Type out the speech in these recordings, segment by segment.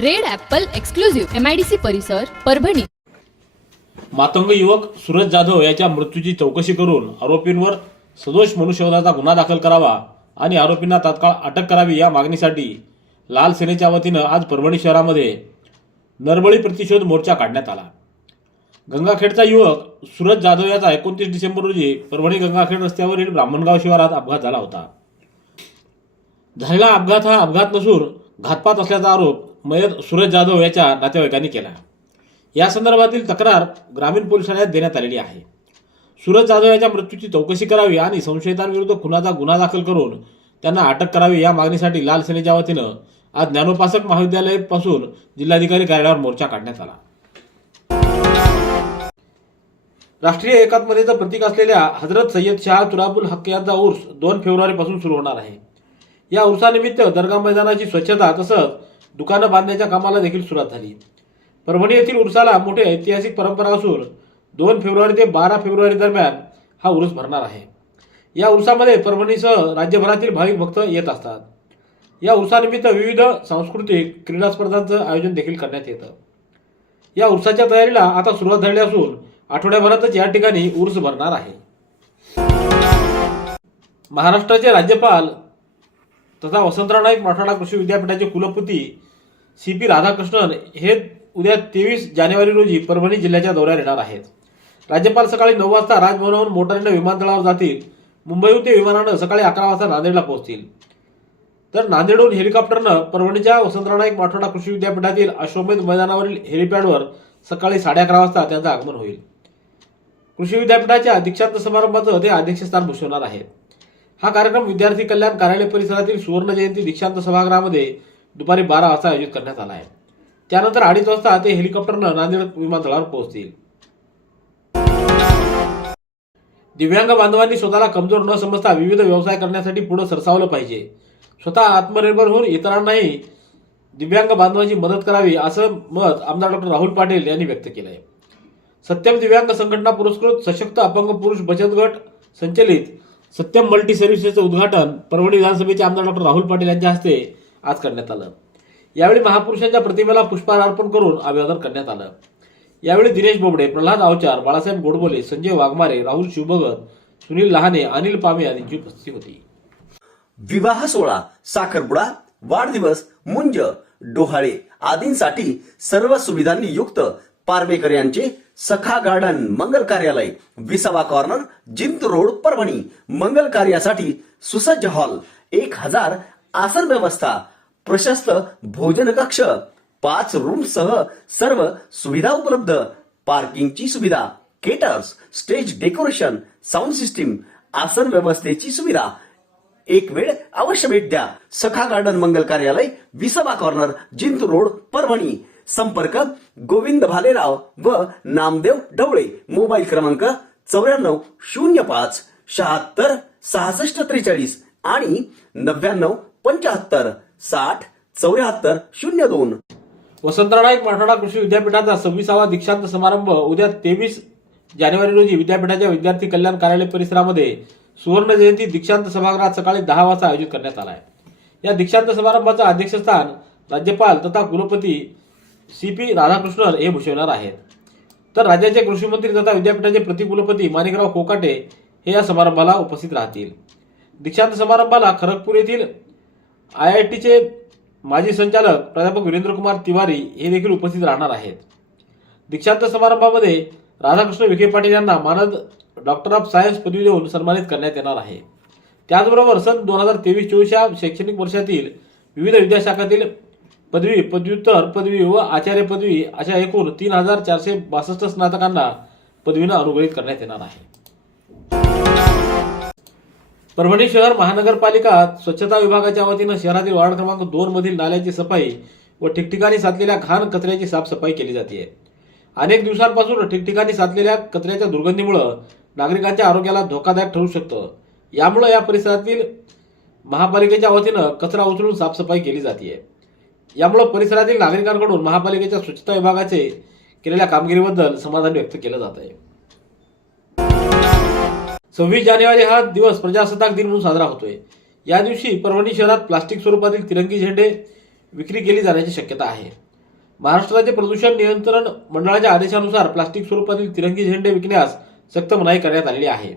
Red apple exclusive. MIDC परिसर परभणी. मातंग युवक सूरज जाधव याच्या मृत्यूची चौकशी करून आरोपींवर सदोष मनुष्यवधाचा गुन्हा दाखल करावा आणि आरोपींना तात्काळ अटक करावी या मागणीसाठी लाल सेनेच्या वतीनं आज परभणी शहरामध्ये नरबळी प्रतिशोध मोर्चा काढण्यात आला. गंगाखेडचा युवक सूरज जाधव याचा एकोणतीस डिसेंबर रोजी परभणी गंगाखेड रस्त्यावरील ब्राह्मणगाव शिवारात अपघात झाला होता. झालेला अपघात हा अपघात नसून घातपात असल्याचा आरोप मयत सूरज जाधव याच्या नातेवाईकांनी केला. या संदर्भातील तक्रार ग्रामीण पोलीस ठाण्यात देण्यात आलेली आहे. सूरज जाधव याच्या मृत्यूची चौकशी करावी आणि संशयितांविरुद्ध खुनाचा गुन्हा दाखल करून त्यांना अटक करावी या मागणीसाठी लाल सेनेच्या वतीनं आज ज्ञानोपासक महाविद्यालयापासून जिल्हाधिकारी कार्यालयावर मोर्चा काढण्यात आला. राष्ट्रीय एकात्मतेचं प्रतीक असलेल्या हजरत सय्यद शाह तुराबुल हक्क यांचा उर्स दोन फेब्रुवारीपासून सुरू होणार आहे. या उर्सानिमित्त दर्गा मैदानाची स्वच्छता तसंच दुकानं बांधण्याच्या कामाला देखील सुरुवात झाली. परभणी येथील उर्साला मोठी ऐतिहासिक परंपरा असून दोन फेब्रुवारी ते बारा फेब्रुवारी दरम्यान हा उर्स भरणार आहे. या उर्सामध्ये परभणीसह राज्यभरातील भाविक भक्त येत असतात. या उर्सानिमित्त विविध सांस्कृतिक क्रीडा स्पर्धांचं आयोजन देखील करण्यात येतं. या उर्साच्या तयारीला आता सुरुवात झाली असून आठवड्याभरातच या ठिकाणी उर्स भरणार आहे. महाराष्ट्राचे राज्यपाल तथा वसंतराव नाईक मराठवाडा कृषी विद्यापीठाचे कुलपती सी पी राधाकृष्णन हे उद्या तेवीस जानेवारी रोजी परभणी जिल्ह्याच्या दौऱ्यावर येणार आहेत. राज्यपाल सकाळी नऊ वाजता राजभवनावरून मोटारीनं विमानतळावर जातील. मुंबईहून ते विमानानं सकाळी अकरा वाजता नांदेडला पोहोचतील. तर नांदेडहून हेलिकॉप्टरनं परभणीच्या वसंतराव नाईक माठोडा कृषी विद्यापीठातील अश्वमेध मैदानावरील हेलिपॅडवर सकाळी साडे अकरा वाजता त्यांचं आगमन होईल. कृषी विद्यापीठाच्या दीक्षांत समारंभाचं ते अध्यक्षस्थान भूषवणार आहेत. हा कार्यक्रम विद्यार्थी कल्याण कार्यालय परिसरातील सुवर्ण जयंती दीक्षांत सभागृहामध्ये दुपारी बारा वाजता आयोजित करण्यात आला आहे. त्यानंतर अडीच वाजता ते हेलिकॉप्टरनं नांदेड विमानतळावर पोहोचतील. दिव्यांग बांधवांनी स्वतःला कमजोर न समजता विविध व्यवसाय करण्यासाठी पुढे सरसावलं पाहिजे. स्वतः आत्मनिर्भर होऊन इतरांनाही दिव्यांग बांधवांची मदत करावी असं मत आमदार डॉक्टर राहुल पाटील यांनी व्यक्त केलं आहे सत्यम दिव्यांग संघटना पुरस्कृत सशक्त अपंग पुरुष बचत गट संचलित सत्यम मल्टी सर्व्हिसेसचं उद्घाटन परभणी विधानसभेचे आमदार डॉक्टर राहुल पाटील यांच्या हस्ते आज करण्यात आलं. यावेळी महापुरुषांच्या प्रतिमेला पुष्पहार अर्पण करून अभिवादन करण्यात आलं. यावेळी दिनेश बोबडे प्रल्हाद अवचार बाळासाहेब गोडबोले संजय वाघमारे राहुल शिवभगत सुनील लहाने अनिल पामे आदींची उपस्थिती होती. विवाह सोहळा साखरपुडा वाढदिवस मुंज डोहाळे आदींसाठी सर्व सुविधांनी युक्त पारवेकर यांचे सखा गार्डन मंगल कार्यालय विसावा कॉर्नर जिंत रोड परभणी मंगल कार्यासाठी सुसज्ज हॉल एक हजार आसन व्यवस्था प्रशस्त भोजन कक्ष पाच रूम सह सर्व सुविधा उपलब्ध. पार्किंगची सुविधा caterers stage decoration sound system आसन व्यवस्थेची सुविधा. एक वेळ अवश्य भेट द्या. सखा गार्डन मंगल कार्यालय विसभा कॉर्नर जिंतूर रोड परभणी. संपर्क गोविंद भालेराव व नामदेव ढवळे. मोबाईल क्रमांक चौऱ्याण्णव शून्य पाच शहात्तर सहासष्ट त्रेचाळीस आणि नव्याण्णव पंच्याहत्तर साठ चौऱ्याहत्तर शून्य दोन. वसंतराव नाईक मराठवाडा कृषी विद्यापीठाचा सव्वीसावा दीक्षांत समारंभ उद्या तेवीस जानेवारी रोजी विद्यापीठाच्या विद्यार्थी कल्याण कार्यालय परिसरामध्ये सुवर्ण जयंती दीक्षांत सभागृहात सकाळी दहा वाजता आयोजित करण्यात आला आहे. या दीक्षांत समारंभाचं अध्यक्षस्थान राज्यपाल तथा कुलपती सी पी राधाकृष्णन हे भूषवणार आहेत. तर राज्याचे कृषी मंत्री तथा विद्यापीठाचे प्रतिकुलपती माणिकराव कोकाटे हे या समारंभाला उपस्थित राहतील. दीक्षांत समारंभाला खरगपूर येथील आय आय टीचे माजी संचालक प्राध्यापक वीरेंद्रकुमार तिवारी हे देखील उपस्थित राहणार आहेत. दीक्षांत समारंभामध्ये राधाकृष्ण विखे पाटील यांना मानद डॉक्टर ऑफ सायन्स पदवी देऊन सन्मानित करण्यात येणार आहे. त्याचबरोबर सन दोन हजार तेवीस चोवीस या शैक्षणिक वर्षातील विविध विद्याशाखातील पदवी पदव्युत्तर पदवी व आचार्य पदवी अशा एकूण तीन हजार चारशे बासष्ट स्नातकांना पदवीनं अनुग्रहित करण्यात येणार आहे. परभणी शहर महानगरपालिका स्वच्छता विभागाच्या वतीनं शहरातील वार्ड क्रमांक दोन मधील नाल्याची सफाई व ठिकठिकाणी साचलेल्या घाण कचऱ्याची साफसफाई केली जाते. अनेक दिवसांपासून ठिकठिकाणी साचलेल्या कचऱ्याच्या दुर्गंधीमुळं नागरिकांच्या आरोग्याला धोकादायक ठरू शकतं. यामुळं या परिसरातील महापालिकेच्या वतीनं कचरा उचलून साफसफाई केली जाते. यामुळं परिसरातील नागरिकांकडून महापालिकेच्या स्वच्छता विभागाचे केलेल्या कामगिरीबद्दल समाधान व्यक्त केलं जात आहे सव्वीस जानेवारी हा दिवस प्रजासत्ताक दिन म्हणून साजरा होतोय. या दिवशी परभणी शहरात प्लास्टिक स्वरूपातील तिरंगी झेंडे विक्री केली जाण्याची शक्यता आहे. महाराष्ट्र प्रदूषण नियंत्रण मंडळाच्या आदेशानुसार प्लास्टिक स्वरूपातील तिरंगी झेंडे विकण्यास सक्त मनाई करण्यात आलेली आहे.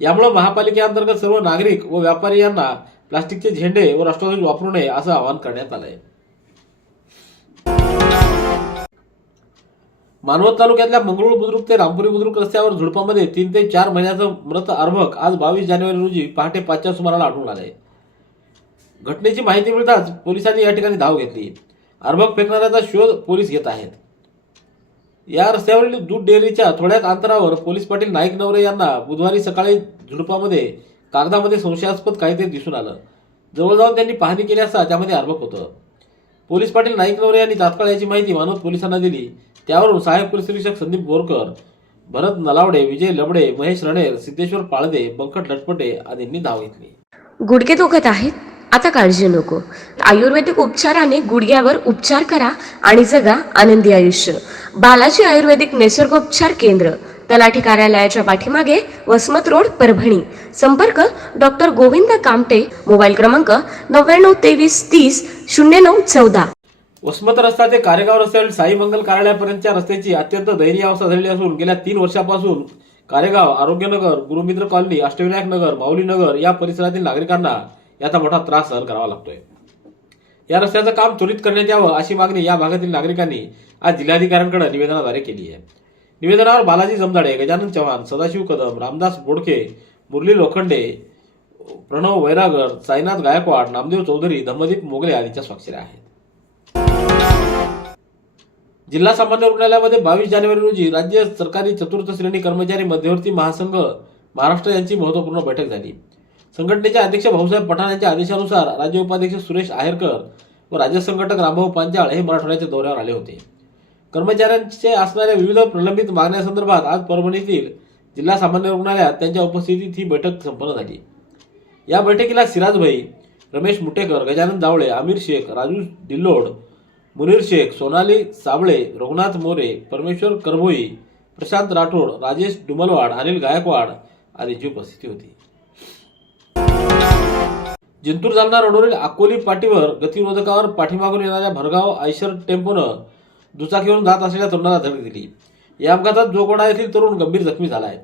यामुळे महापालिकेअंतर्गत सर्व नागरिक व व्यापारी यांना प्लास्टिकचे झेंडे व राष्ट्रध्वज वापरू नये असं आवाहन करण्यात आलं आहे मानवत तालुक्यातल्या मंगरुळ बुद्रुक ते रामपुरी बुद्रुक रस्त्यावर झुडपामध्ये तीन ते चार महिन्याचं मृत अर्भक आज बावीस जानेवारी रोजी पहाटे पाचच्या सुमाराला आढळून आले. घटनेची माहिती मिळताच पोलिसांनी या ठिकाणी धाव घेतली. अर्भक फेकणाऱ्याचा शोध पोलीस घेत आहेत. या रस्त्यावरील दूध डेअरीच्या थोड्याच अंतरावर पोलीस पाटील नाईक नवरे यांना बुधवारी सकाळी झुडपामध्ये कागदामध्ये संशयास्पद काहीतरी दिसून आलं. जवळ जाऊन त्यांनी पाहणी केली असता त्यामध्ये अर्भक होतं. पोलीस पाटील नाईकनवरे यांनी तात्काळ याची माहिती मानवत पोलिसांना दिली. त्यावरून सहाय्यक पोलीस निरीक्षक संदीप बोरकर भरत नलावडे विजय लबडे महेश रणेर सिद्धेश्वर पाळदे बंकट लटपटे आदींनी धाव घेतली. गुडघे दुखत आहेत? आता काळजी नको. आयुर्वेदिक उपचाराने गुडघ्यावर उपचार करा आणि जगा आनंदी आयुष्य. बालाजी आयुर्वेदिक निसर्गोपचार केंद्र. तलाठी कार्यालयाच्या पाठीमागे वसमत रोड परभणी. संपर्क डॉक्टर गोविंद कामटे मोबाईल क्रमांक नव्याण्णव तेवीस तीस शून्य नऊ चौदा. वसमत रस्ता ते कारेगाव रस्त्यावरील साई मंगल कार्यालयापर्यंतच्या रस्त्याची अत्यंत दयनीय अवस्था झालेली असून गेल्या तीन वर्षापासून कारेगाव आरोग्यनगर गुरुमित्र कॉलनी अष्टविनायक नगर माऊली नगर या परिसरातील नागरिकांना याचा मोठा त्रास सहन करावा लागतोय. या रस्त्याचं काम त्वरित करण्यात यावं अशी मागणी या भागातील नागरिकांनी आज जिल्हाधिकाऱ्यांकडे निवेदनाद्वारे केली आहे. निवेदनावर बालाजी जमदाडे गजानन चव्हाण सदाशिव कदम रामदास बोडके मुरली लोखंडे प्रणव वैरागर साईनाथ गायकवाड नामदेव चौधरी धम्मदीप मोगले आदीच्या स्वाक्षऱ्या आहेत. जिल्हा सामान्य रुग्णालयामध्ये बावीस जानेवारी रोजी राज्य सरकारी चतुर्थ श्रेणी कर्मचारी मध्यवर्ती महासंघ महाराष्ट्र यांची महत्त्वपूर्ण बैठक झाली. संघटनेचे अध्यक्ष भाऊसाहेब पठाण यांच्या आदेशानुसार राज्य उपाध्यक्ष सुरेश आहेरकर व राज्य संघटक रामभाऊ पांचाळ हे मराठवाड्याच्या दौऱ्यावर आले होते. कर्मचाऱ्यांचे असणाऱ्या विविध प्रलंबित मागण्यासंदर्भात आज परभणीतील जिल्हा सामान्य रुग्णालयात त्यांच्या उपस्थितीत ही बैठक संपन्न झाली. या बैठकीला सिराजभाई रमेश मुटेकर गजानन जावळे आमिर शेख राजू दिल्लोड मुनीर शेख सोनाली साबळे रघुनाथ मोरे परमेश्वर करभोई प्रशांत राठोड राजेश डुमलवाड अनिल गायकवाड आदींची उपस्थिती होती. जिंतूर जालना रोडवरील अकोली पाटीवर गतिरोधकावर पाठीमागून येणाऱ्या भरगाव आयशर टेम्पोनं दुचाकीवरून जात असलेल्या तरुणाला धडक दिली. या अपघातात जोगवाडा येथील तरुण गंभीर जखमी झाला आहे.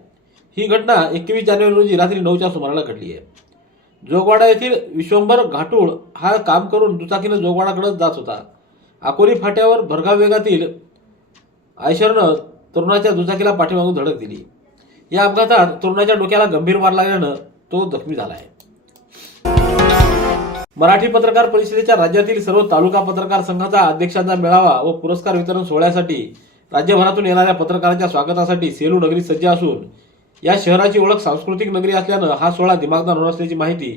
ही घटना एकवीस जानेवारी रोजी रात्री नऊच्या सुमाराला घडली आहे. जोगवाडा येथील विश्वंभर घाटूळ हा काम करून दुचाकीनं जोगवाडाकडे जात होता. अकोली फाट्यावर भरगाव वेगातील आयशरनं तरुणाच्या दुचाकीला पाठीमागून धडक दिली. या अपघातात तरुणाच्या डोक्याला गंभीर मार लागल्यानं तो जखमी झाला आहे. मराठी पत्रकार परिषदेच्या राज्यातील सर्व तालुका पत्रकार संघाचा अध्यक्षांचा मेळावा व पुरस्कार वितरण सोहळ्यासाठी राज्यभरातून येणाऱ्या पत्रकारांच्या स्वागतासाठी सेलू नगरी सज्ज असून या शहराची ओळख सांस्कृतिक नगरी असल्यानं हा सोहळा दिमागदार होणार असल्याची माहिती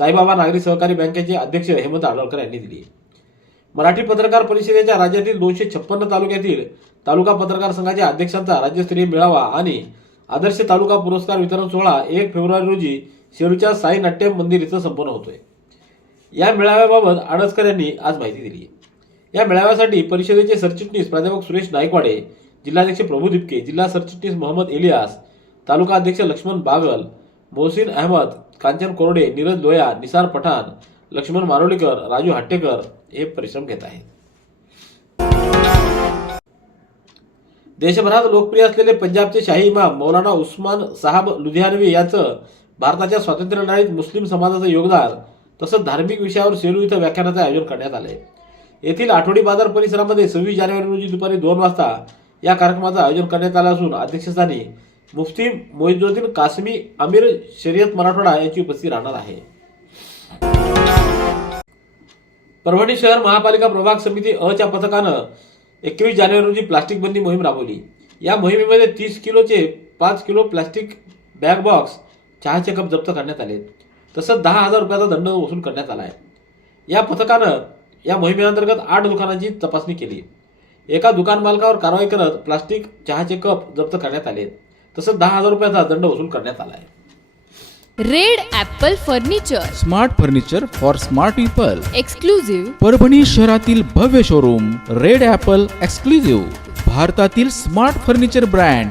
साईबाबा नागरी सहकारी बँकेचे अध्यक्ष हेमंत आडळकर यांनी दिली. मराठी पत्रकार परिषदेच्या राज्यातील दोनशे छप्पन्न तालुक्यातील तालुका पत्रकार संघाच्या अध्यक्षांचा राज्यस्तरीय मेळावा आणि आदर्श तालुका पुरस्कार वितरण सोहळा एक फेब्रुवारी रोजी शेरूच्या साई नाट्य मंदिर इथं संपन्न होतोय. या मेळाव्याबाबत आडसकर यांनी आज माहिती दिली. या मेळाव्यासाठी परिषदेचे सरचिटणीस प्राध्यापक सुरेश नायकवाडे जिल्हाध्यक्ष प्रभू दिपके जिल्हा सरचिटणीस मोहम्मद इलियास तालुका अध्यक्ष लक्ष्मण बागल मोहसिन अहमद कांचन कोरडे नीरज लोया निसार पठाण लक्ष्मण मारोलीकर राजू हट्टेकर हे परिश्रम घेत आहेत. देशभरात लोकप्रिय असलेले पंजाबचे शाही इमाम मौलाना उस्मान साहब लुधियानवी यांचं भारताच्या स्वातंत्र्य लढाईत मुस्लिम समाजाचं योगदान तसंच धार्मिक विषयावर सेलू इथं व्याख्यानाचं आयोजन करण्यात आलंय. येथील आठवडी बाजार परिसरामध्ये सव्वीस जानेवारी रोजी दुपारी दोन वाजता या कार्यक्रमाचं आयोजन करण्यात आलं असून अध्यक्षस्थानी मुफ्ती मोहिजुद्दीन कासमी अमीर शर्यत मराठवाडा यांची उपस्थिती राहणार आहे. परभणी शहर महापालिका प्रभाग समिती अच्या पथकानं एकवीस जानेवारी रोजी प्लास्टिक बंदी मोहीम राबवली. या मोहिमेमध्ये तीस किलोचे पाच किलो प्लास्टिक बॅग बॉक्स चहाचे कप जप्त करण्यात आले. तसंच दहा हजार रुपयाचा दंड वसूल करण्यात आला आहे या पथकानं या मोहिमेअंतर्गत आठ दुकानांची तपासणी केली. एका दुकान मालकावर कारवाई करत प्लास्टिक चहाचे कप जप्त करण्यात आले. तसंच दहा हजार रुपयाचा दंड वसूल करण्यात आला आहे red apple furniture. Smart furniture for smart people. Exclusive Parbhani शहरातील भव्य शोरूम रेड ॲपल एक्सक्लुझिव्ह. भारतातील स्मार्ट फर्निचर ब्रँड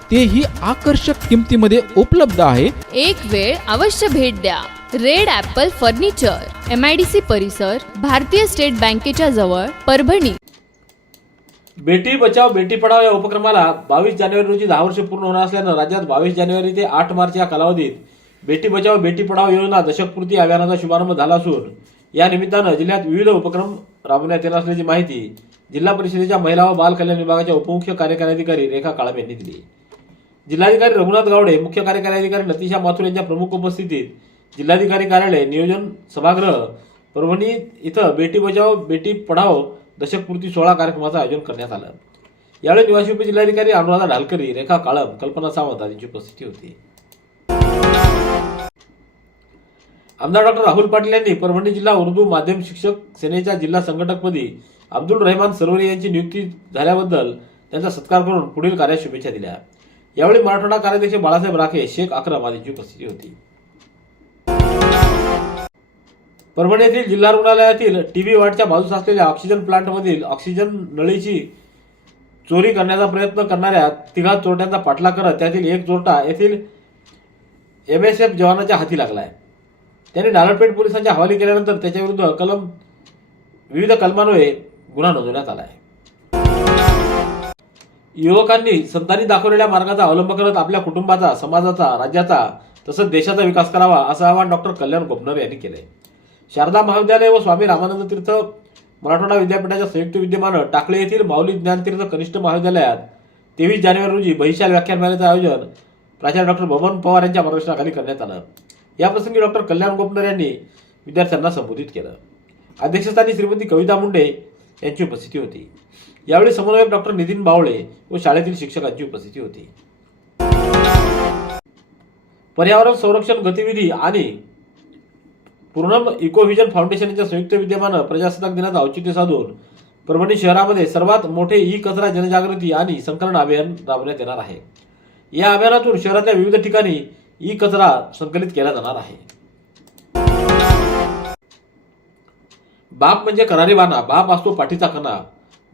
तेही आकर्षक किमतीमध्ये उपलब्ध आहे. एक वेळ अवश्य भेट द्या. Red apple furniture M I D C परिसर भारतीय स्टेट बँकेच्या जवळ परभणी. बेटी बचाव बेटी पढाव या उपक्रमाला बावीस जानेवारी रोजी दहा वर्ष पूर्ण होणार असल्यानं राज्यात बावीस जानेवारी ते आठ मार्च या कालावधीत बेटी बचाव बेटी पढाव योजना दशकपूर्ती अभियानाचा शुभारंभ झाला असून या निमित्तानं जिल्ह्यात विविध उपक्रम राबवण्यात येणार असल्याची माहिती जिल्हा परिषदेच्या महिला व बाल कल्याण विभागाच्या उपमुख्य कार्यकारी अधिकारी रेखा काळम यांनी दिली. जिल्हाधिकारी रघुनाथ गावडे मुख्य कार्यकारी अधिकारी लतिशा माथुर यांच्या प्रमुख उपस्थितीत जिल्हाधिकारी कार्यालय नियोजन सभागृह परभणी इथं बेटी बचाव बेटी पढाओ दशकपूर्ती सोहळा कार्यक्रमाचं आयोजन करण्यात आलं. यावेळी निवासी उपजिल्हाधिकारी अनुराधा ढालकरी रेखा काळम कल्पना सावंत आदींची उपस्थिती होती. आमदार डॉक्टर राहुल पाटील यांनी परभणी जिल्हा उर्दू माध्यम शिक्षक सेनेच्या जिल्हा संघटकपदी अब्दुल रहमान सरवरी यांची नियुक्ती झाल्याबद्दल त्यांचा सत्कार करून पुढील कार्यात शुभेच्छा दिल्या. यावेळी मराठवाडा कार्याध्यक्ष बाळासाहेब राखे शेख अकरम आदींची उपस्थिती होती. परभणी येथील जिल्हा रुग्णालयातील टीबी वार्डच्या बाजूस असलेल्या ऑक्सिजन प्लांटमधील ऑक्सिजन नळीची चोरी करण्याचा प्रयत्न करणाऱ्या तिघा चोरट्यांचा पाठला करत त्यातील एक चोरटा येथील एम एस एफ जवानाच्या हाती लागलाय. त्याने नारळपेठ पोलिसांच्या हवाली केल्यानंतर त्याच्याविरुद्ध कलम विविध कलमान्वये गुन्हा नोंदवण्यात आला आहे युवकांनी संतांनी दाखवलेल्या मार्गाचा अवलंब करत आपल्या कुटुंबाचा समाजाचा राज्याचा तसंच देशाचा विकास करावा असं आवाहन डॉक्टर कल्याण गोपनर यांनी केलंय. शारदा महाविद्यालय व स्वामी रामानंद तीर्थ मराठवाडा विद्यापीठाच्या संयुक्त विद्यमानं टाकळे येथील माऊली ज्ञानतीर्थ कनिष्ठ महाविद्यालयात तेवीस जानेवारी रोजी बहिशाल व्याख्यानमालेचं आयोजन प्राचार्य डॉक्टर बबन पवार यांच्या मार्गदर्शनाखाली करण्यात आलं. याप्रसंगी डॉक्टर कल्याण गोपनर यांनी विद्यार्थ्यांना संबोधित केलं. अध्यक्षस्थानी श्रीमती कविता मुंडे यांची उपस्थिती होती. यावेळी समन्वयक डॉक्टर नितीन बावळे व शाळेतील शिक्षकांची उपस्थिती होती. पर्यावरण संरक्षण गतिविधी आणि पूर्णम इकोव्हिजन फाउंडेशनच्या संयुक्त विद्यमानं प्रजासत्ताक दिनाचं औचित्य साधून परभणी शहरामध्ये सर्वात मोठे ई कचरा जनजागृती आणि संकलन अभियान राबवण्यात येणार आहे. या अभियानातून शहरातल्या विविध ठिकाणी ई कचरा संकलित केला जाणार आहे. बाप म्हणजे करारी बाना बाप असतो पाठीचा कणा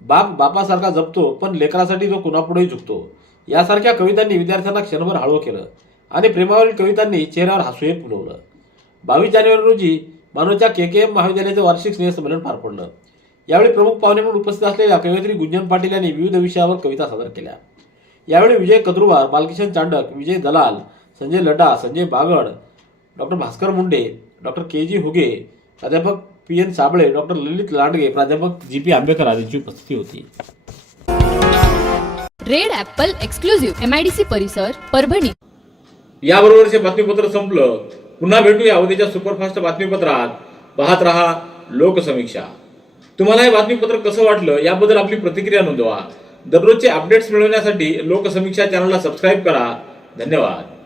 बाप बापासारखा जपतो पण लेकरासाठी तो कुणापुढेही झुकतो यासारख्या कवितांनी विद्यार्थ्यांना क्षणभर हळवं केलं आणि प्रेमावरील कवितांनी चेहऱ्यावर हसूहे फुलवलं. बावीस जानेवारी रोजी मानवच्या के के एम महाविद्यालयाचं वार्षिक स्नेहसंमेलन पार पडलं. यावेळी प्रमुख पाहुणे म्हणून उपस्थित असलेल्या कवयित्री गुंजन पाटील यांनी विविध विषयावर कविता सादर केल्या. यावेळी विजय कद्रुवार Balkishan Chandak Vijay Dalal Sanjay Ladda Sanjay Bagad doctor Bhaskar Munde doctor K G Huge प्राध्यापक P N Sable doctor Lalit Landge प्राध्यापक जी पी आंबेकर आदींची उपस्थिती होती. Red apple exclusive M I D C परिसर परभणी. याबरोबरचे बातमीपत्र संपलं. पुन्हा भेटूया उद्याच्या सुपरफास्ट बातमीपत्रात. पाहत रहा लोकसमीक्षा. तुम्हाला हे बातमीपत्र कसं वाटलं याबद्दल आपली प्रतिक्रिया नोंदवा. दररोजचे अपडेट्स मिळवण्यासाठी लोकसमीक्षा चॅनलला सबस्क्राईब करा. धन्यवाद.